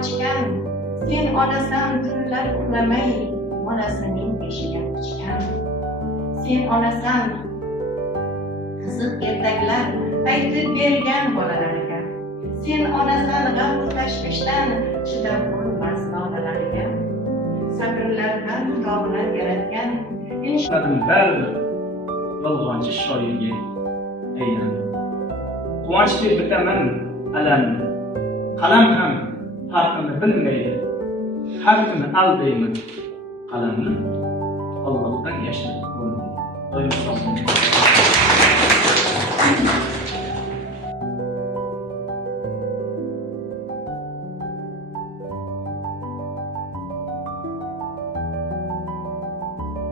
ochgan, sen onasan tunlar uxlamay, onasining beshiga quchgan. Sen onasan qiziq ertaklar aytib bergan bolalarga. Sen onasan g'am tashvishdan chidab bo'lmas nolalarga. Sabrlardan tog'lar yaratgan. Baribir yolg'onchi shoirga aylandi. Quvonchga bitaman alamni, qalam ham farqini bilmaydi. Har kuni aldayman qalamni, Allohdan yashirib bo'lmaydi. Doim sog'lik.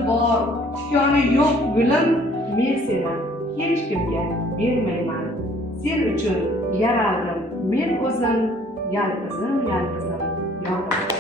Bor, tikoni yo'q gulim, men seni hech kimga bermayman. Sen uchun yaraldim men o'zim, yalpizim yolg'iz.